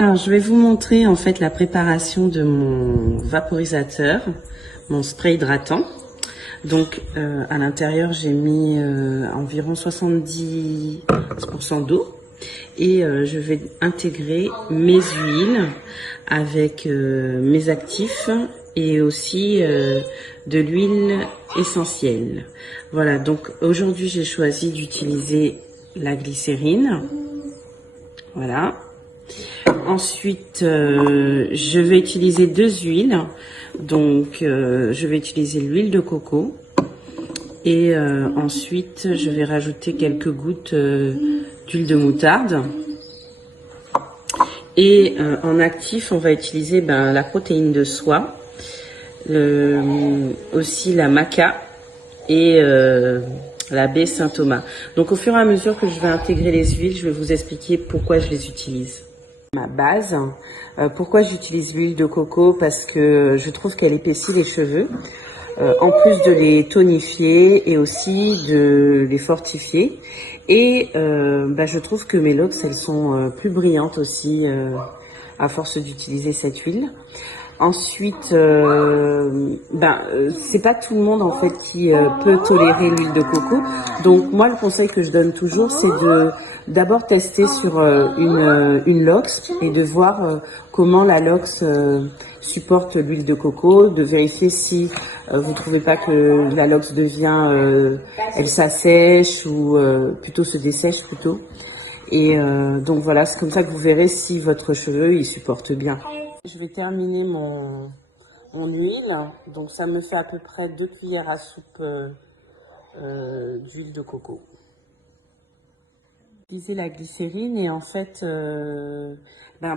Alors, je vais vous montrer en fait la préparation de mon vaporisateur, mon spray hydratant. Donc, à l'intérieur, j'ai mis environ 70% d'eau et je vais intégrer mes huiles avec mes actifs et aussi de l'huile essentielle. Voilà, donc aujourd'hui, j'ai choisi d'utiliser la glycérine. Voilà. Ensuite, je vais utiliser deux huiles. Donc, je vais utiliser l'huile de coco. Et ensuite, je vais rajouter quelques gouttes d'huile de moutarde. Et en actif, on va utiliser la protéine de soie, aussi la maca et la baie Saint-Thomas. Donc, au fur et à mesure que je vais intégrer les huiles, je vais vous expliquer pourquoi je les utilise. Ma base, pourquoi j'utilise l'huile de coco? Parce que je trouve qu'elle épaissit les cheveux, en plus de les tonifier et aussi de les fortifier. Et je trouve que mes locks, elles sont plus brillantes aussi à force d'utiliser cette huile. Ensuite, c'est pas tout le monde en fait qui peut tolérer l'huile de coco. Donc moi, le conseil que je donne toujours, c'est de d'abord tester sur une lox et de voir comment la lox supporte l'huile de coco, de vérifier si vous trouvez pas que la lox devient, elle s'assèche ou plutôt se dessèche plutôt. Et donc voilà, c'est comme ça que vous verrez si votre cheveu il supporte bien. Je vais terminer mon huile, donc ça me fait à peu près 2 cuillères à soupe d'huile de coco. Utiliser la glycérine et en fait,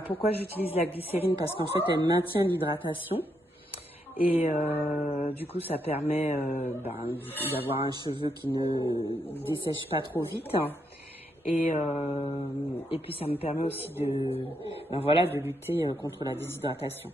pourquoi j'utilise la glycérine? Parce qu'en fait, elle maintient l'hydratation et du coup, ça permet d'avoir un cheveu qui ne dessèche pas trop vite. Et puis ça me permet aussi de lutter contre la déshydratation.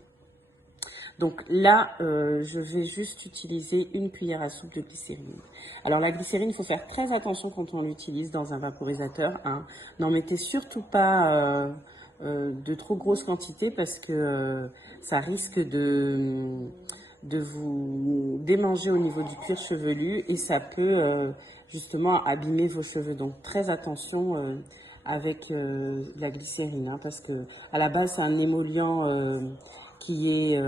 Donc là, je vais juste utiliser une cuillère à soupe de glycérine. Alors la glycérine, il faut faire très attention quand on l'utilise dans un vaporisateur. Hein. N'en mettez surtout pas de trop grosses quantités parce que ça risque de vous démanger au niveau du cuir chevelu et ça peut justement abîmer vos cheveux. Donc très attention avec la glycérine, hein, parce que à la base c'est un émollient qui est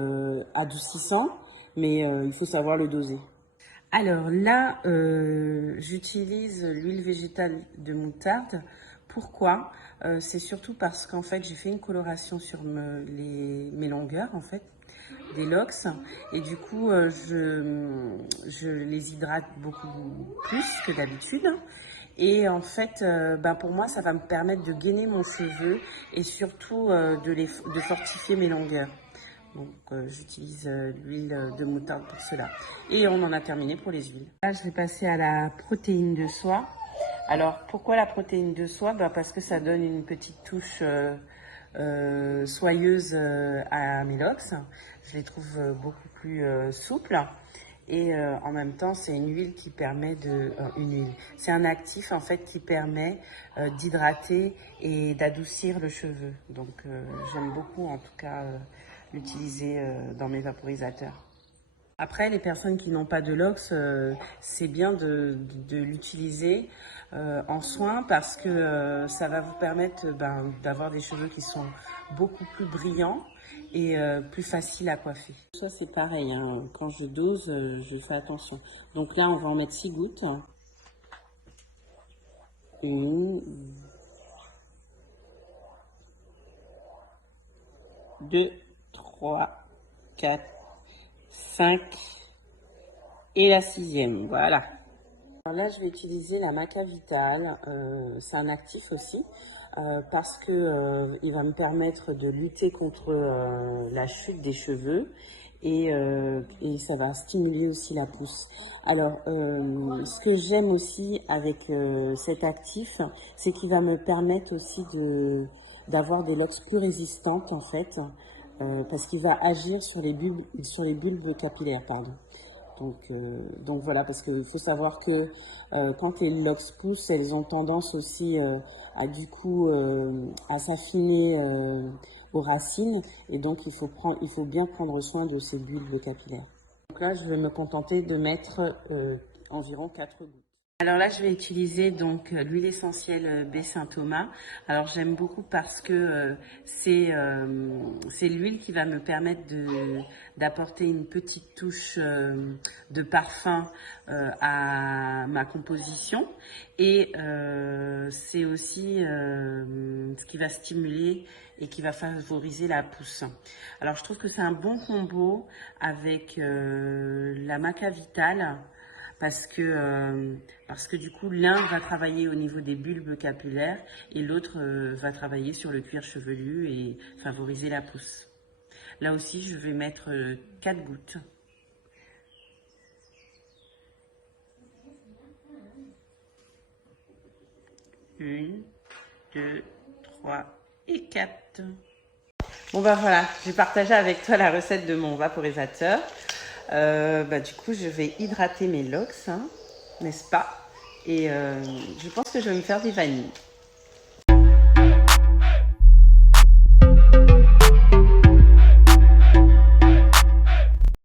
adoucissant, mais il faut savoir le doser. Alors là, j'utilise l'huile végétale de moutarde. Pourquoi? C'est surtout parce qu'en fait j'ai fait une coloration sur mes longueurs en fait des locks et du coup je les hydrate beaucoup plus que d'habitude et en fait pour moi ça va me permettre de gainer mon cheveu et surtout de fortifier mes longueurs. Donc j'utilise l'huile de moutarde pour cela. Et on en a terminé pour les huiles. Là je vais passer à la protéine de soie. Alors pourquoi la protéine de soie? Parce que ça donne une petite touche soyeuse à mes locks. Je les trouve beaucoup plus souples. Et en même temps, c'est une huile qui permet c'est un actif en fait qui permet d'hydrater et d'adoucir le cheveu. Donc j'aime beaucoup en tout cas l'utiliser dans mes vaporisateurs. Après, les personnes qui n'ont pas de locks, c'est bien de l'utiliser en soin parce que ça va vous permettre d'avoir des cheveux qui sont beaucoup plus brillants et plus faciles à coiffer. Ça, c'est pareil, hein, quand je dose, je fais attention. Donc là, on va en mettre 6 gouttes. 1, 2, 3, 4, 5 et la 6e, voilà. Alors là, je vais utiliser la Maca Vital, c'est un actif aussi, parce que il va me permettre de lutter contre la chute des cheveux et ça va stimuler aussi la pousse. Alors, ce que j'aime aussi avec cet actif, c'est qu'il va me permettre aussi d'avoir des locks plus résistantes en fait, parce qu'il va agir sur les bulbes capillaires, pardon. Donc voilà, parce qu'il faut savoir que quand les locks poussent, elles ont tendance aussi à s'affiner aux racines. Et donc, il faut bien prendre soin de ces bulbes capillaires. Donc là, je vais me contenter de mettre environ 4 gouttes. Alors là, je vais utiliser donc l'huile essentielle baie Saint-Thomas. Alors j'aime beaucoup parce que c'est l'huile qui va me permettre d'apporter une petite touche de parfum à ma composition, et c'est aussi ce qui va stimuler et qui va favoriser la pousse. Alors je trouve que c'est un bon combo avec la Maca Vital, parce que du coup, l'un va travailler au niveau des bulbes capillaires et l'autre va travailler sur le cuir chevelu et favoriser la pousse. Là aussi, je vais mettre 4 gouttes. Une, deux, trois et 4. Bon bah voilà, j'ai partagé avec toi la recette de mon vaporisateur. Du coup, je vais hydrater mes locks, hein, n'est-ce pas? Et je pense que je vais me faire des vanilles.